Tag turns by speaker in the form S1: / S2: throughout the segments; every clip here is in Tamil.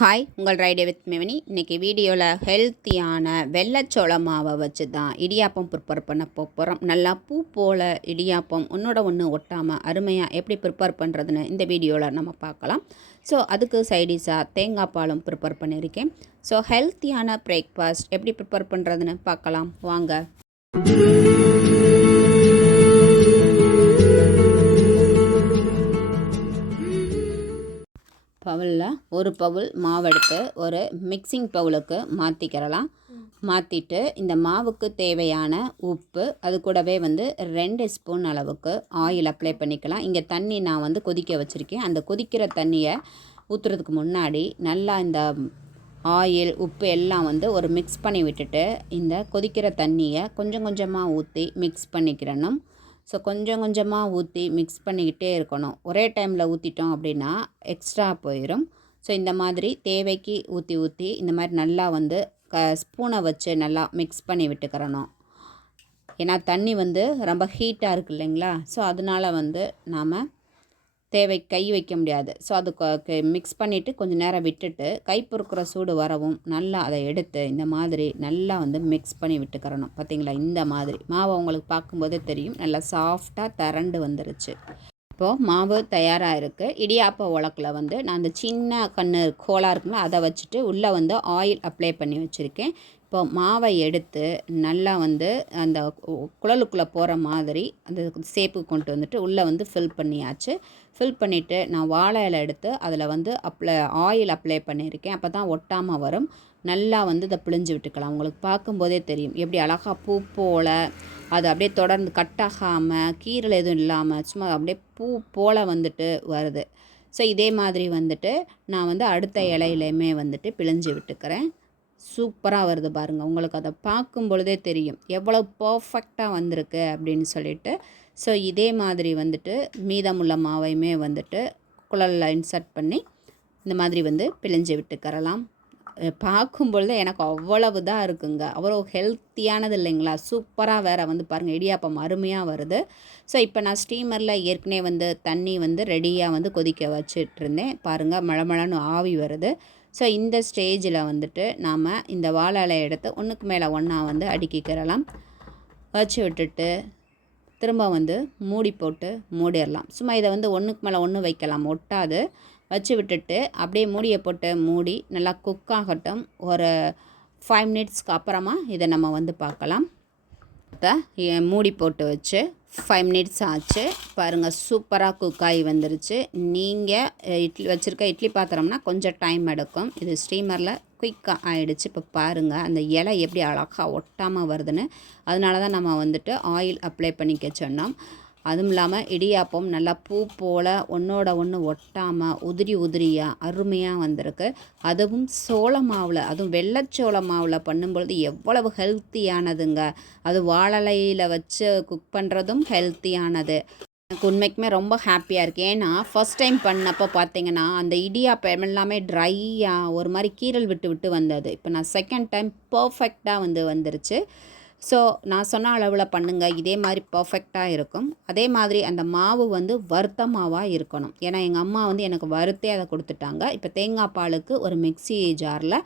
S1: ஹாய் உங்கள் ரைடே வித் மேவனி இன்றைக்கி வீடியோவில் ஹெல்த்தியான வெள்ளச்சோள மாவை வச்சு தான் இடியாப்பம் ப்ரிப்பேர் பண்ண போகிறோம் நல்லா பூ போல் இடியாப்பம் ஒன்றோட ஒன்று ஒட்டாமல் அருமையாக எப்படி ப்ரிப்பேர் பண்ணுறதுன்னு இந்த வீடியோவில் நம்ம பார்க்கலாம். ஸோ அதுக்கு சைடிஷாக தேங்காய் பாலும் ப்ரிப்பேர் பண்ணியிருக்கேன். ஸோ ஹெல்த்தியான பிரேக்ஃபாஸ்ட் எப்படி ப்ரிப்பேர் பண்ணுறதுன்னு பார்க்கலாம். வாங்க. பவுலில் ஒரு பவுல் மாவெடுத்து ஒரு மிக்சிங் பவுலுக்கு மாற்றிக்கிறலாம் மாற்றிட்டு இந்த மாவுக்கு தேவையான உப்பு அது கூடவே வந்து ரெண்டு ஸ்பூன் அளவுக்கு ஆயில் அப்ளை பண்ணிக்கலாம். இங்கே தண்ணி நான் வந்து கொதிக்க வச்சுருக்கேன். அந்த கொதிக்கிற தண்ணியை ஊற்றுறதுக்கு முன்னாடி நல்லா இந்த ஆயில் உப்பு எல்லாம் வந்து ஒரு மிக்ஸ் பண்ணி விட்டுட்டு இந்த கொதிக்கிற தண்ணியை கொஞ்சம் கொஞ்சமாக ஊற்றி மிக்ஸ் பண்ணிக்கிறணும். ஸோ கொஞ்சம் கொஞ்சமாக ஊற்றி மிக்ஸ் பண்ணிக்கிட்டே இருக்கணும். ஒரே டைமில் ஊற்றிட்டோம் அப்படின்னா எக்ஸ்ட்ரா போயிடும் ஸோ இந்த மாதிரி தேவைக்கு ஊற்றி ஊற்றி இந்த மாதிரி நல்லா வந்து க ஸ்பூனை வச்சு நல்லா மிக்ஸ் பண்ணி விட்டுக்கிறணும். ஏன்னா தண்ணி வந்து ரொம்ப ஹீட்டாக இருக்குது இல்லைங்களா? ஸோ அதனால் வந்து நாம் தேவை கை வைக்க முடியாது. ஸோ அது மிக்ஸ் பண்ணிவிட்டு கொஞ்சம் நேரம் விட்டுட்டு கை பொறுக்கிற சூடு வரவும் நல்லா அதை எடுத்து இந்த மாதிரி நல்லா வந்து மிக்ஸ் பண்ணி விட்டுக்கிறணும். பார்த்தீங்களா இந்த மாதிரி. மாவை உங்களுக்கு பார்க்கும்போதே தெரியும். நல்லா சாஃப்டாக திரண்டு வந்துருச்சு. இப்போது மாவு தயாராக இருக்குது இடியாப்ப உலக்கில் வந்து நான் அந்த சின்ன கண்ணு கோலாக இருக்குங்களா அதை வச்சுட்டு உள்ளே வந்து ஆயில் அப்ளை பண்ணி வச்சுருக்கேன். இப்போ மாவை எடுத்து நல்லா வந்து அந்த குழலுக்குள்ளே போகிற மாதிரி அந்த சேப்பு கொண்டு வந்துட்டு உள்ளே வந்து ஃபில் பண்ணியாச்சு. ஃபில் பண்ணிவிட்டு நான் வாழை இலை எடுத்து அதில் வந்து அப்ளை ஆயில் அப்ளை பண்ணியிருக்கேன். அப்போ தான் ஒட்டாமல் வரும். நல்லா வந்து இதை பிழிஞ்சு விட்டுக்கலாம். உங்களுக்கு பார்க்கும்போதே தெரியும். எப்படி அழகாக பூ போல் அது அப்படியே தொடர்ந்து கட்டாகாமல் கீரல் எதுவும் இல்லாமல் சும்மா அப்படியே பூ போல் வந்துட்டு வருது. ஸோ இதே மாதிரி வந்துட்டு நான் வந்து அடுத்த இலையிலையுமே வந்துட்டு பிழிஞ்சு விட்டுக்கிறேன். சூப்பராக வருது பாருங்கள் உங்களுக்கு அதை பார்க்கும் பொழுதே தெரியும். எவ்வளோ பர்ஃபெக்டாக வந்திருக்கு அப்படின்னு சொல்லிட்டு. ஸோ இதே மாதிரி வந்துட்டு மீதமுள்ள மாவையுமே வந்துட்டு குழலில் இன்சர்ட் பண்ணி இந்த மாதிரி வந்து பிழிஞ்சு விட்டுக்கிறலாம். பார்க்கும் பொழுது எனக்கு அவ்வளவு தான் இருக்குங்க. அவ்வளோ ஹெல்த்தியானது இல்லைங்களா? சூப்பராக வேறு வந்து பாருங்கள் இடியாப்பம் அருமையாக வருது. ஸோ இப்போ நான் ஸ்டீமரில் ஏற்கனவே வந்து தண்ணி வந்து ரெடியாக வந்து கொதிக்க வச்சிட்ருந்தேன் பாருங்கள் மழமழன்னு ஆவி வருது. ஸோ இந்த ஸ்டேஜில் வந்துட்டு நாம் இந்த வாழை எடுத்து ஒன்றுக்கு மேலே ஒன்றா வந்து அடுக்கிக்கிறலாம் வச்சு விட்டுட்டு திரும்ப வந்து மூடி போட்டு மூடிடலாம். சும்மா இதை வந்து ஒன்றுக்கு மேலே ஒன்று வைக்கலாம் ஒட்டாது. வச்சு விட்டுட்டு அப்படியே மூடியை போட்டு மூடி நல்லா குக் ஆகட்டும். ஒரு ஃபைவ் மினிட்ஸ்க்கு அப்புறமா இதை நம்ம வந்து பார்க்கலாம். மூடி போட்டு வச்சு ஃபைவ் மினிட்ஸ் ஆச்சு. பாருங்கள் சூப்பராக குக் ஆகி வந்துருச்சு. நீங்கள் இட்லி வச்சுருக்க இட்லி பாத்திரம்னா கொஞ்சம் டைம் எடுக்கும். இது ஸ்டீமரில் குயிக்காக ஆகிடுச்சு இப்போ பாருங்கள் அந்த இலை எப்படி அழகாக ஒட்டாமல் வருதுன்னு. அதனால தான் நம்ம வந்துட்டு ஆயில் அப்ளை பண்ணிக்க சொன்னோம். அதுவும் இல்லாமல் இடியாப்பம் நல்லா பூ போல் ஒன்றோட ஒன்று ஒட்டாமல் உதிரி உதிரியாக அருமையாக வந்திருக்கு. அதுவும் சோள மாவில் அதுவும் வெள்ளச்சோள மாவில் பண்ணும்பொழுது எவ்வளவு ஹெல்த்தியானதுங்க. அது வாழலையில் வச்சு குக் பண்ணுறதும் ஹெல்த்தியானது. எனக்கு உண்மைக்குமே ரொம்ப ஹாப்பியாக இருக்குது ஏன்னா ஃபஸ்ட் டைம் பண்ணப்போ பார்த்தீங்கன்னா அந்த இடியாப்பம் எல்லாமே ட்ரையாக ஒரு மாதிரி கீரல் விட்டு விட்டு வந்தது. இப்போ நான் செகண்ட் டைம் பர்ஃபெக்டாக வந்து வந்துருச்சு. ஸோ நான் சொன்ன அளவில் பண்ணுங்கள் இதே மாதிரி பர்ஃபெக்டாக இருக்கும். அதே மாதிரி அந்த மாவு வந்து வறுத்த மாவாக இருக்கணும். ஏன்னா எங்கள் அம்மா வந்து எனக்கு வறுத்தே அதை கொடுத்துட்டாங்க. இப்போ தேங்காய் பாலுக்கு ஒரு மிக்சி ஜாரில்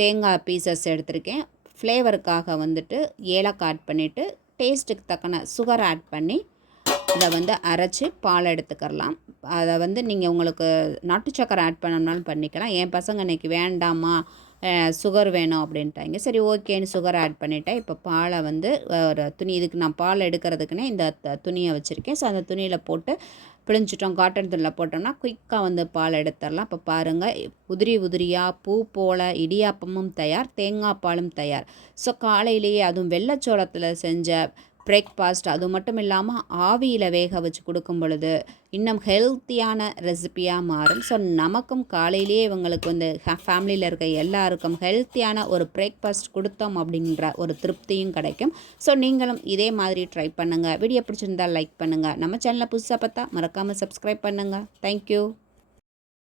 S1: தேங்காய் பீசஸ் எடுத்திருக்கேன். ஃப்ளேவருக்காக வந்துட்டு ஏலக்காய் ஆட் பண்ணிவிட்டு டேஸ்ட்டுக்கு தக்கன சுகர் ஆட் பண்ணி இதை வந்து அரைச்சி பால் எடுத்துக்கிறலாம். அதை வந்து நீங்கள் உங்களுக்கு நாட்டு சக்கரை ஆட் பண்ணணும்னாலும் பண்ணிக்கலாம். என் பசங்க இன்றைக்கி வேண்டாமா? சுகர் வேணும் அப்படின்ட்டாங்க. சரி ஓகேன்னு சுகர் ஆட் பண்ணிவிட்டேன் இப்போ பாலை வந்து ஒரு துணி இதுக்கு நான் பால் எடுக்கிறதுக்குன்னே இந்த துணியை வச்சுருக்கேன். ஸோ அந்த துணியில் போட்டு பிழிஞ்சிட்டோம். காட்டன் துணியில் போட்டோம்னா குயிக்காக வந்து பால் எடுத்துடலாம் இப்போ பாருங்கள் உதிரி உதிரியாக பூ போல் இடியாப்பமும் தயார் தேங்காய் பாலும் தயார். ஸோ காலையிலேயே அதுவும் வெள்ளச்சோளத்தில் செஞ்ச பிரேக்ஃபாஸ்ட் அது மட்டும் இல்லாமல் ஆவியில் வேக வச்சு கொடுக்கும் பொழுது இன்னும் ஹெல்த்தியான ரெசிப்பியாக மாறும். ஸோ நமக்கும் காலையிலேயே இவங்களுக்கு வந்து ஃபேமிலியில் இருக்க எல்லாருக்கும் ஹெல்த்தியான ஒரு பிரேக்ஃபாஸ்ட் கொடுத்தோம் அப்படின்ற ஒரு திருப்தியும் கிடைக்கும். ஸோ நீங்களும் இதே மாதிரி ட்ரை பண்ணுங்கள் வீடியோ பிடிச்சிருந்தால் லைக் பண்ணுங்கள் நம்ம சேனலை புதுசாக பார்த்தா மறக்காமல் சப்ஸ்கிரைப் பண்ணுங்கள் தேங்க்யூ